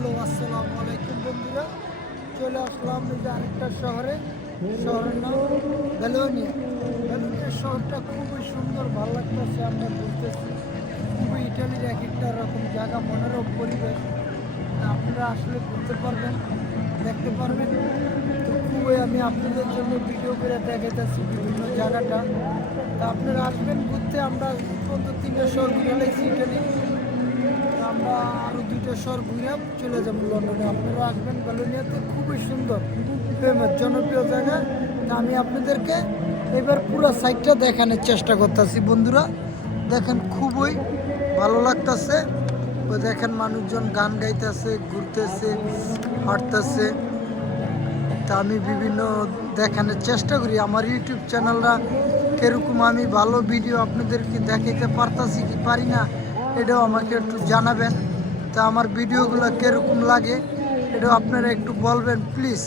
Hello আসসালামু আলাইকুম বন্ধুরা, চলে আসলাম এই যে আরেকটা শহরের নাম বেলোনিয়া। বেলোনিয়া শহরটা খুবই সুন্দর, ভালো লাগতেছে। আমরা বুঝতেছি খুবই ইটালির এক একটা রকম জায়গা, মনোরম পরিবেশ। আপনারা আসলে ঘুরতে পারবেন, দেখতে পারবেন। তো খুবই আমি আপনাদের জন্য ভিডিও করে দেখাইতেছি বিভিন্ন জায়গাটা। তা আপনারা আসবেন ঘুরতে। আমরা পর্যন্ত 3টা শহর ঘুরে লাগছি ইটালি। আমরা আরও 2টা শহর ঘুরে চলে যাবো লন্ডনে। আপনারা আসবেন বেলোনিয়াতে, খুবই সুন্দর ফেমাস জনপ্রিয় জায়গা। তা আমি আপনাদেরকে এবার পুরো সাইডটা দেখানোর চেষ্টা করতেছি বন্ধুরা। দেখেন খুবই ভালো লাগতেছে। ওই দেখেন মানুষজন গান গাইতেছে, ঘুরতেছে, হাঁটতেছে। তা আমি বিভিন্ন দেখানোর চেষ্টা করি। আমার ইউটিউব চ্যানেলরা কীরকম আমি ভালো ভিডিও আপনাদেরকে দেখাইতে পারতাছি কি পারি না, এটাও আমাকে একটু জানাবেন। তা আমার ভিডিওগুলো কীরকম লাগে এটাও আপনারা একটু বলবেন প্লিজ।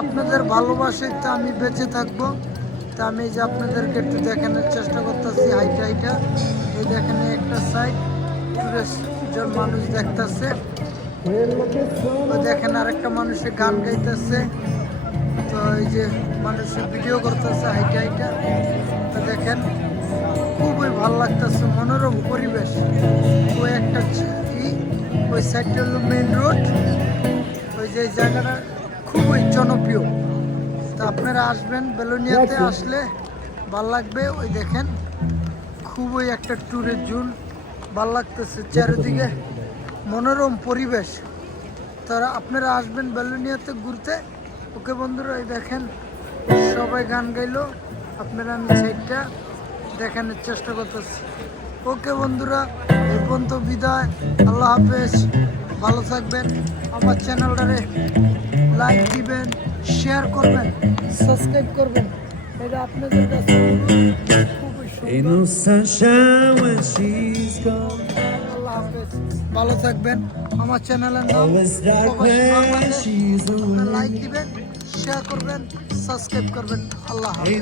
আপনাদের ভালোবাসায় তো আমি বেঁচে থাকবো। তা আমি যে আপনাদেরকে একটু দেখানোর চেষ্টা করতেছি হাইটা। এই দেখেন একটা সাইড টুরিস্টজন মানুষ দেখতেছে। ওই দেখেন আরেকটা মানুষের গান গাইতেছে। তো এই যে মানুষের ভিডিও করতেছে হাইটা। তো দেখেন খুবই ভালো লাগতেছে, মনোরম পরিবেশ। ওই একটা ওই সাইডটা হলো মেইন রোড। ওই যে জায়গাটা খুবই জনপ্রিয়। তা আপনারা আসবেন বেলোনিয়াতে, আসলে ভাল লাগবে। ওই দেখেন খুবই একটা ট্যুরের জোন, ভাল লাগতেছে, চারিদিকে মনোরম পরিবেশ। তারা আপনারা আসবেন বেলোনিয়াতে ঘুরতে। ওকে বন্ধুরা, এই দেখেন সবাই গান গাইলো। আপনারা আমি সাইডটা দেখানোর চেষ্টা করতেছি। ওকে বন্ধুরা, এই পর্যন্ত বিদায়। আল্লাহ হাফেজ, ভালো থাকবেন। আমার চ্যানেলটারে লাইক দিবেন, শেয়ার করবেন, সাবস্ক্রাইব করবেন। এটা আপনাদের কাছে খুবই সুন্দর। আল্লাহ হাফেজ, ভালো থাকবেন। আমার চ্যানেলের নাম লাইক দিবেন, শেয়ার করবেন, সাবস্ক্রাইব করবেন। আল্লাহ হাফেজ।